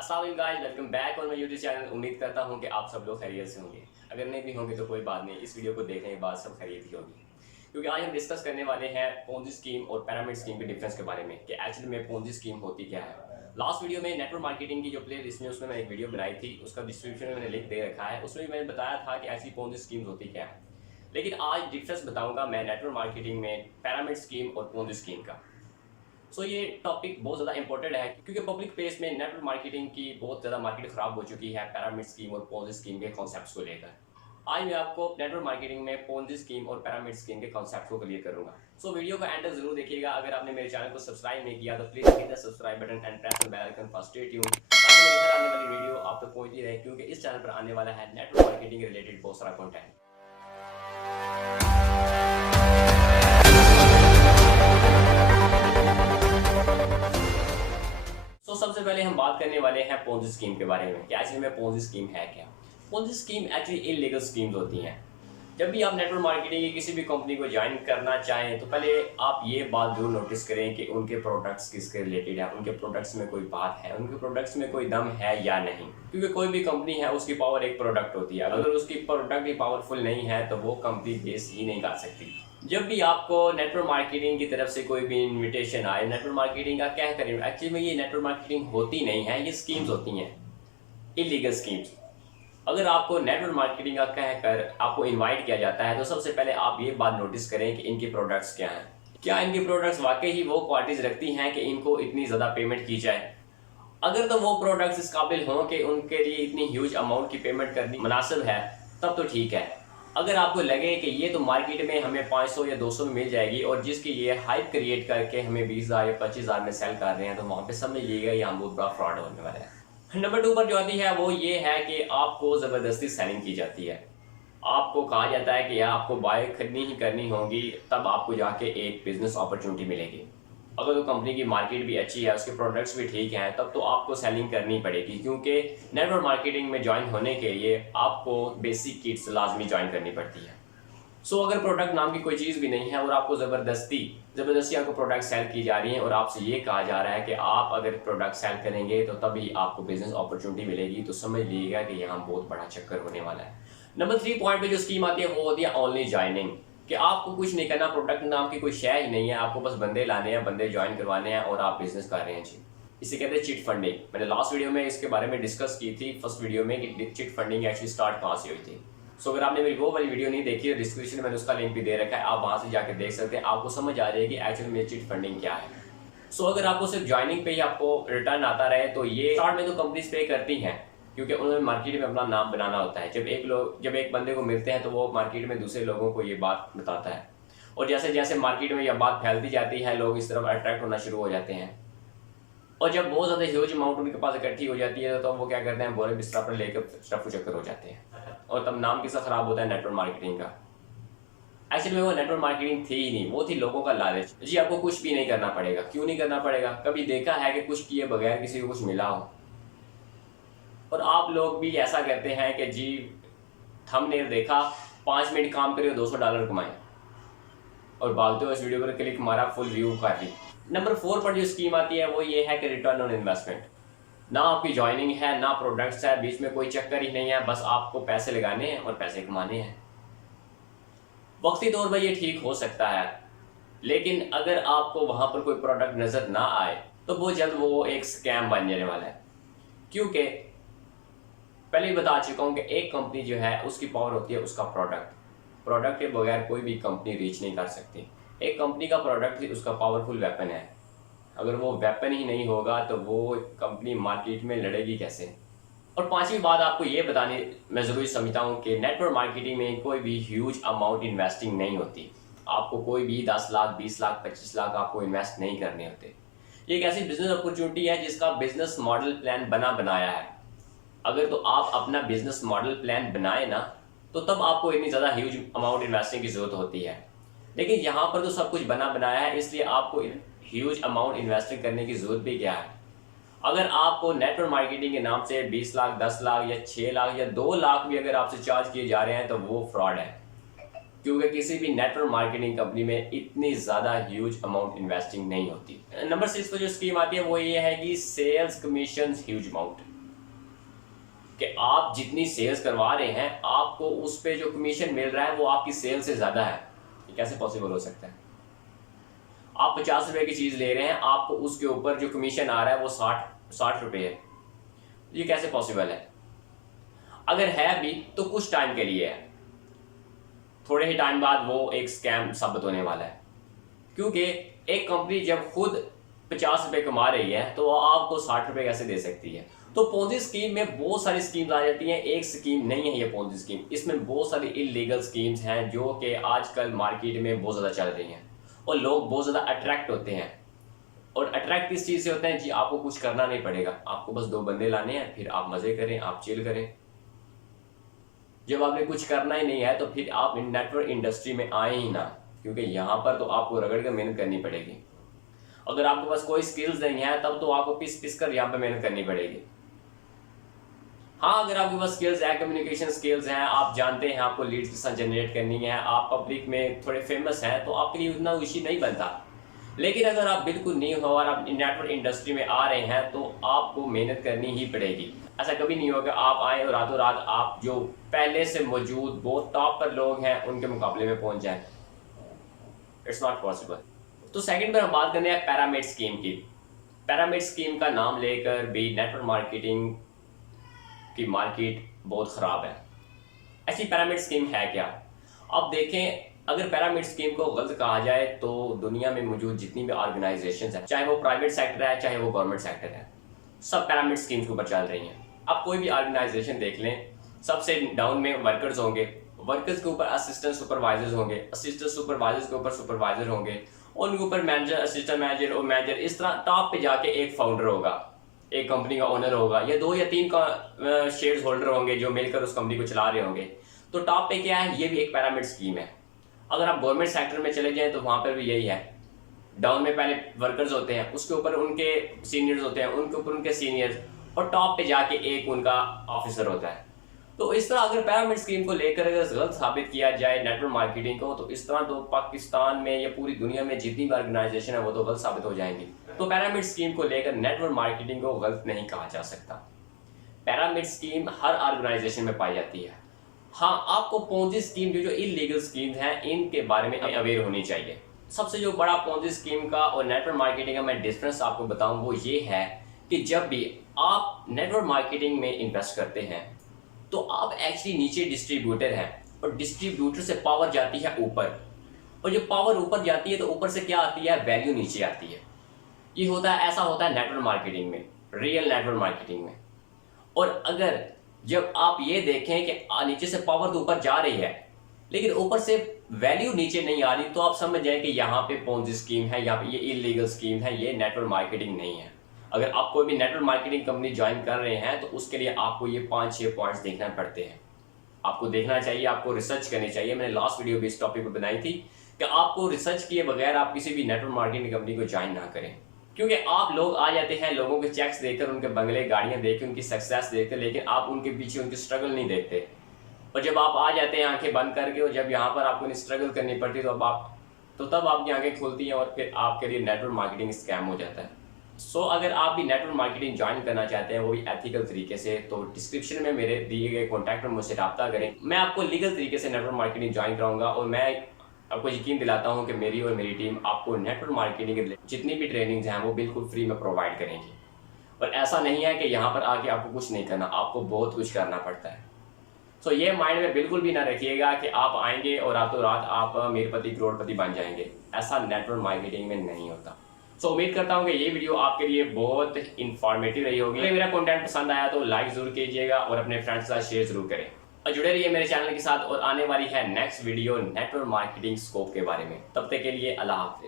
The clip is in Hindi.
अस्सलाम वालेकुम guys, welcome back on my YouTube channel. उम्मीद करता हूं कि आप सब लोग खैरियत से होंगे। अगर नहीं भी होंगे तो कोई बात नहीं, इस वीडियो को देखने के बाद सब खैरियत ही होगी। क्योंकि आज हम डिस्कस करने वाले हैं पोंजी स्कीम और पिरामिड स्कीम के डिफरेंस के बारे में कि एक्चुअली में पोंजी स्कीम होती क्या है। लास्ट वीडियो में नेटवर्क मार्केटिंग की जो प्ले लिस्ट में उसमें मैंने एक वीडियो बनाई थी, उसका डिस्क्रिप्शन में मैंने लिंक दे रखा है। उसमें भी मैंने बताया था कि एक्चुअली पोंजी स्कीम होती क्या है। लेकिन आज डिफरेंस बताऊंगा मैं नेटवर्क मार्केटिंग में पिरामिड स्कीम और पोंजी स्कीम का। ये टॉपिक बहुत ज़्यादा इंपॉर्टेंट है क्योंकि पब्लिक प्लेस में नेटवर्क मार्केटिंग की बहुत ज़्यादा मार्केट खराब हो चुकी है पिरामिड स्कीम और पोंजी स्कीम के कॉन्सेप्ट्स को लेकर। आज मैं आपको नेटवर्क मार्केटिंग में पोंजी स्कीम और पिरामिड स्कीम के कॉन्सेप्ट को क्लियर करूंगा। वीडियो को एंड तक जरूर देखिएगा। अगर आपने मेरे चैनल को सब्सक्राइब नहीं किया तो please hit the subscribe button and press the bell icon for stay tuned ताकि मेरी हर आने वाली वीडियो आप तक पहुंचती रहे, क्योंकि इस चैनल पर आने वाला है नेटवर्क मार्केटिंग रिलेटेड बहुत सारा कंटेंट। सबसे पहले हम बात करने वाले हैं पोंजी स्कीम के बारे में कि एक्चुअली में पोंजी स्कीम है क्या। Ponzi scheme actually illegal schemes होती हैं। जब भी आप नेटवर्क मार्केटिंग की किसी भी कंपनी को ज्वाइन करना चाहें तो पहले आप ये बात जरूर नोटिस करें कि उनके प्रोडक्ट्स किसके रिलेटेड है, उनके प्रोडक्ट्स में कोई बात है, उनके प्रोडक्ट्स में कोई दम है या नहीं। क्योंकि कोई भी कंपनी है उसकी पावर एक प्रोडक्ट होती है, अगर उसकी प्रोडक्ट ही पावरफुल नहीं है तो वो कंपनी बेस ही नहीं कर सकती। जब भी आपको नेटवर्क मार्केटिंग की तरफ से कोई भी इनविटेशन आए, नेटवर्क मार्केटिंग का क्या करें, एक्चुअली में ये नेटवर्क मार्केटिंग होती नहीं है, ये स्कीम्स होती हैं, इलीगल स्कीम्स। अगर आपको नेटवर्क मार्केटिंग का कहकर आपको इनवाइट किया जाता है तो सबसे पहले आप ये बात नोटिस करें कि इनके प्रोडक्ट्स क्या हैं, क्या इनके प्रोडक्ट्स वाकई ही वो क्वालिटीज रखती हैं कि इनको इतनी ज़्यादा पेमेंट की जाए। अगर तो वो प्रोडक्ट्स इस काबिल हों कि उनके लिए इतनी ह्यूज अमाउंट की पेमेंट करनी मुनासिब है तब तो ठीक है। अगर आपको लगे कि ये तो मार्केट में हमें 500 या 200 में मिल जाएगी और जिसकी ये हाइप क्रिएट करके हमें 20,000 या 25,000 में सेल कर रहे हैं तो वहाँ पे समझ लीजिएगा यहाँ बहुत बड़ा फ्रॉड होने वाला है। नंबर 2 पर जो आती है वो ये है कि आपको ज़बरदस्ती सेलिंग की जाती है। आपको कहा जाता है कि यार आपको बाय करनी ही करनी होगी, तब आपको जाके एक बिजनेस अपॉर्चुनिटी मिलेगी। अगर तो कंपनी की मार्केट भी अच्छी है, उसके प्रोडक्ट्स भी ठीक हैं, तब तो आपको सेलिंग करनी पड़ेगी, क्योंकि नेटवर्क मार्केटिंग में ज्वाइन होने के लिए आपको बेसिक किट्स लाजमी ज्वाइन करनी पड़ती है। अगर प्रोडक्ट नाम की कोई चीज़ भी नहीं है और आपको ज़बरदस्ती आपको प्रोडक्ट सेल की जा रही है और आपसे ये कहा जा रहा है कि आप अगर प्रोडक्ट सेल करेंगे तो तभी आपको बिजनेस अपॉर्चुनिटी मिलेगी, तो समझ लीजिएगा कि यहाँ बहुत बड़ा चक्कर होने वाला है। नंबर 3 पॉइंट पे जो स्कीम आती है वो होती है ओनली ज्वाइनिंग, कि आपको कुछ नहीं करना, प्रोडक्ट नाम की कोई शय ही नहीं है, आपको बस बंदे लाने हैं, बंदे ज्वाइन करवाने हैं और आप बिजनेस कर रहे हैं जी। इसे कहते हैं चिट फंडिंग। मैंने लास्ट वीडियो में इसके बारे में डिस्कस की थी, फर्स्ट वीडियो में, कि चिट फंडिंग एक्चुअली स्टार्ट कहाँ से हुई थी। अगर आपने मेरी वो वाली वीडियो नहीं देखी है, डिस्क्रिप्शन में मैंने उसका लिंक भी दे रखा है, आप वहाँ से जाकर देख सकते हैं, आपको समझ आ जाएगी एक्चुअली में चिट फंडिंग क्या है। अगर आपको सिर्फ ज्वाइनिंग पे ही आपको रिटर्न आता रहे तो ये स्टार्ट में तो कंपनीज पे करती हैं, क्योंकि उन्होंने मार्केट में अपना नाम बनाना होता है। जब एक बंदे को मिलते हैं तो वो मार्केट में दूसरे लोगों को ये बात बताता है, और जैसे जैसे मार्केट में यह बात फैलती जाती है लोग इस तरफ अट्रैक्ट होना शुरू हो जाते हैं, और जब बहुत ज़्यादा ह्यूज अमाउंट उनके पास इकट्ठी हो जाती है तो वो क्या करते हैं, बोरे बिस्तरा पर लेकर रफू चक्कर हो जाते हैं, और तब नाम किसका ख़राब होता है, नेटवर्क मार्केटिंग का। एक्चुअली में वो नेटवर्क मार्केटिंग थी ही नहीं, वो थी लोगों का लालच। जी आपको कुछ भी नहीं करना पड़ेगा। क्यों नहीं करना पड़ेगा? कभी देखा है कि कुछ किए बगैर किसी को कुछ मिला हो? और आप लोग भी ऐसा करते हैं कि जी थंबनेल देखा, 5 मिनट काम करे, $200 कमाए और भागते हो इस वीडियो पर क्लिक मारा, फुल व्यू कर ली। नंबर 4 पर जो स्कीम आती है वो ये है कि रिटर्न ऑन इन्वेस्टमेंट। ना आपकी ज्वाइनिंग है, ना प्रोडक्ट्स है, बीच में कोई चक्कर ही नहीं है, बस आपको पैसे लगाने हैं और पैसे कमाने हैं। वक्ती तौर पर ये ठीक हो सकता है, लेकिन अगर आपको वहां पर कोई प्रोडक्ट नजर ना आए तो बहुत जल्द वो एक स्कैम बन जाने वाला है। क्योंकि पहले ही बता चुका हूं कि एक कंपनी जो है उसकी पावर होती है उसका प्रोडक्ट के बगैर कोई भी कंपनी रीच नहीं कर सकती। एक कंपनी का प्रोडक्ट ही उसका पावरफुल वेपन है। अगर वो वेपन ही नहीं होगा तो वो कंपनी मार्केट में लड़ेगी कैसे। और 5वीं बात आपको ये बताने मैं ज़रूरी समझता हूँ कि नेटवर्क मार्केटिंग में कोई भी ह्यूज अमाउंट इन्वेस्टिंग नहीं होती। आपको कोई भी 10 लाख, 20 लाख, 25 लाख आपको इन्वेस्ट नहीं करने होते। ये एक ऐसी बिजनेस अपॉर्चुनिटी है जिसका बिजनेस मॉडल प्लान बनाया है। अगर तो आप अपना बिजनेस मॉडल प्लान बनाए ना, तो तब आपको इतनी ज़्यादा ह्यूज अमाउंट इन्वेस्टिंग की ज़रूरत होती है। लेकिन यहाँ पर तो सब कुछ बनाया है, इसलिए आपको ह्यूज अमाउंट इन्वेस्टिंग करने की ज़रूरत भी क्या है। अगर आपको नेटवर्क मार्केटिंग के नाम से 20 लाख, 10 लाख या 6 लाख या 2 लाख भी अगर आपसे चार्ज किए जा रहे हैं तो वो फ्रॉड है, क्योंकि किसी भी नेटवर्क मार्केटिंग कंपनी में इतनी ज़्यादा ह्यूज अमाउंट इन्वेस्टिंग नहीं होती। नंबर 6 पर जो स्कीम आती है वो ये है कि सेल्स कमीशन ह्यूज अमाउंट। कि आप जितनी सेल्स करवा रहे हैं आपको उस पे जो कमीशन मिल रहा है वो आपकी सेल से ज़्यादा है। ये कैसे पॉसिबल हो सकता है? आप 50 रुपए की चीज़ ले रहे हैं, आपको उसके ऊपर जो कमीशन आ रहा है वो 60 रुपए है। ये कैसे पॉसिबल है? अगर है भी तो कुछ टाइम के लिए है, थोड़े ही टाइम बाद वो एक स्कैम साबित होने वाला है। क्योंकि एक कंपनी जब खुद 50 रुपए कमा रही है तो वो आपको 60 रुपए कैसे दे सकती है? तो पोंजी स्कीम में बहुत सारी स्कीम्स आ जाती हैं, एक स्कीम नहीं है ये पोंजी स्कीम। इसमें बहुत सारी इलीगल स्कीम्स हैं जो कि आजकल मार्केट में बहुत ज़्यादा चल रही हैं और लोग बहुत ज़्यादा अट्रैक्ट होते हैं। और अट्रैक्ट किस चीज़ से होते हैं जी? आपको कुछ करना नहीं पड़ेगा, आपको बस 2 बंदे लाने हैं, फिर आप मज़े करें, आप चिल करें। जब आपने कुछ करना ही नहीं है तो फिर आप नेटवर्क इंडस्ट्री में आए ही ना, क्योंकि यहाँ पर तो आपको रगड़ कर मेहनत करनी पड़ेगी। अगर आपके पास कोई स्किल्स नहीं है तब तो आपको पिस पिस कर यहाँ पे मेहनत करनी पड़ेगी। हाँ, अगर आपके पास स्किल्स है, कम्युनिकेशन स्किल्स हैं, आप जानते हैं आपको लीड्स किस तरह जनरेट करनी है, आप पब्लिक में थोड़े फेमस हैं, तो आपके लिए उतना इश्यू नहीं बनता। लेकिन अगर आप बिल्कुल न्यू हो और आप नेटवर्क इंडस्ट्री में आ रहे हैं तो आपको मेहनत करनी ही पड़ेगी। ऐसा कभी नहीं होगा आप आए और रातों रात आप जो पहले से मौजूद बहुत टॉप पर लोग हैं उनके मुकाबले में पहुंच जाएं। It's not possible. तो सेकंड पर हम बात करते हैं पैरामिड स्कीम की। पैरामिड स्कीम का नाम लेकर भी नेटवर्क मार्केटिंग की मार्केट बहुत ख़राब है। ऐसी पैरामिड स्कीम है क्या? अब देखें, अगर पैरामिड स्कीम को गलत कहा जाए तो दुनिया में मौजूद जितनी भी ऑर्गेनाइजेशंस हैं, चाहे वो प्राइवेट सेक्टर है चाहे वो गवर्नमेंट सेक्टर है, सब पैरामिड स्कीम्स के ऊपर चल रही हैं। अब कोई भी ऑर्गेनाइजेशन देख लें, सबसे डाउन में वर्कर्स होंगे, वर्कर्स के ऊपर असिस्टेंट सुपरवाइजर्स होंगे, असिस्टेंट सुपरवाइजर्स के ऊपर सुपरवाइजर होंगे, उनके ऊपर मैनेजर, असिस्टेंट मैनेजर और मैनेजर, इस तरह टॉप पे जाके एक फाउंडर होगा, एक कंपनी का ओनर होगा, या 2 या 3 का शेयर होल्डर होंगे जो मिलकर उस कंपनी को चला रहे होंगे। तो टॉप पे क्या है? ये भी एक पैरामिड स्कीम है। अगर आप गवर्नमेंट सेक्टर में चले जाएं तो वहाँ पर भी यही है। डाउन में पहले वर्कर्स होते हैं, उसके ऊपर उनके सीनियर्स होते हैं, उनके ऊपर उनके सीनियर्स, और टॉप पे जाके एक उनका ऑफिसर होता है। तो इस तरह अगर पैरामिड स्कीम को लेकर अगर गलत साबित किया जाए नेटवर्क मार्केटिंग को, तो इस तरह तो पाकिस्तान में या पूरी दुनिया में जितनी भी ऑर्गेनाइजेशन है वो तो गलत साबित हो जाएंगी। तो पैरामिड स्कीम को लेकर नेटवर्क मार्केटिंग को गलत नहीं कहा जा सकता। पैरामिड स्कीम हर ऑर्गेनाइजेशन में पाई जाती है। हाँ, आपको पोंजी स्कीम जो इलीगल स्कीम्स हैं इनके बारे में अवेयर होनी चाहिए। सबसे जो बड़ा पोंजी स्कीम का और नेटवर्क मार्केटिंग का मैं डिफरेंस आपको बताऊं वो ये है कि जब भी आप नेटवर्क मार्केटिंग में इन्वेस्ट करते हैं तो आप एक्चुअली नीचे डिस्ट्रीब्यूटर हैं और डिस्ट्रीब्यूटर से पावर जाती है ऊपर, और जब पावर ऊपर जाती है तो ऊपर से क्या आती है? वैल्यू नीचे आती है। ये होता है, ऐसा होता है नेटवर्क मार्केटिंग में, रियल नेटवर्क मार्केटिंग में। और अगर जब आप ये देखें कि नीचे से पावर तो ऊपर जा रही है लेकिन ऊपर से वैल्यू नीचे नहीं आ रही, तो आप समझ जाएं कि यहाँ पे पोंजी स्कीम है, यहाँ पे ये इलीगल स्कीम है, ये नेटवर्क मार्केटिंग नहीं है। अगर आप कोई भी नेटवर्क मार्केटिंग कंपनी ज्वाइन कर रहे हैं तो उसके लिए आपको ये 5-6 पॉइंट्स देखना पड़ते हैं। आपको देखना चाहिए, आपको रिसर्च करनी चाहिए। मैंने लास्ट वीडियो भी इस टॉपिक पर बनाई थी कि आपको रिसर्च किए बगैर आप किसी भी नेटवर्क मार्केटिंग कंपनी को ज्वाइन ना करें, क्योंकि आप लोग आ जाते हैं लोगों के चेक्स देखकर, उनके बंगले गाड़ियां देखकर, उनकी सक्सेस देखकर, लेकिन आप उनके पीछे उनकी स्ट्रगल नहीं देखते। और जब आप आ जाते हैं आंखें बंद करके, और जब यहाँ पर आपको स्ट्रगल करनी पड़ती है तब आपकी आंखें खुलती हैं और फिर आपके लिए नेटवर्क मार्केटिंग स्कैम हो जाता है। सो अगर आप भी नेटवर्क मार्केटिंग ज्वाइन करना चाहते हैं वो भी एथिकल तरीके से, तो डिस्क्रिप्शन में मेरे दिए गए कॉन्टैक्ट में मुझसे रब्ता करें। मैं आपको लीगल तरीके से नेटवर्क मार्केटिंग ज्वाइन कराऊंगा और मैं आपको यकीन दिलाता हूं कि मेरी और मेरी टीम आपको नेटवर्क मार्केटिंग के जितनी भी ट्रेनिंग्स हैं वो बिल्कुल फ्री में प्रोवाइड करेंगी। और ऐसा नहीं है कि यहाँ पर आके आपको कुछ नहीं करना, आपको बहुत कुछ करना पड़ता है। सो ये माइंड में बिल्कुल भी ना रखिएगा कि आप आएंगे और रातों रात आप मीरपति करोड़पति बन जाएंगे। ऐसा नेटवर्क मार्केटिंग में नहीं होता। सो उम्मीद करता हूँ कि ये वीडियो आपके लिए बहुत इंफॉर्मेटिव रही होगी। अगर मेरा कंटेंट पसंद आया तो लाइक जरूर कीजिएगा और अपने फ्रेंड्स के साथ शेयर जरूर करें, और जुड़े रहिए मेरे चैनल के साथ। और आने वाली है next video network marketing scope के बारे में। तब तक के लिए अल्लाह हाफिज़।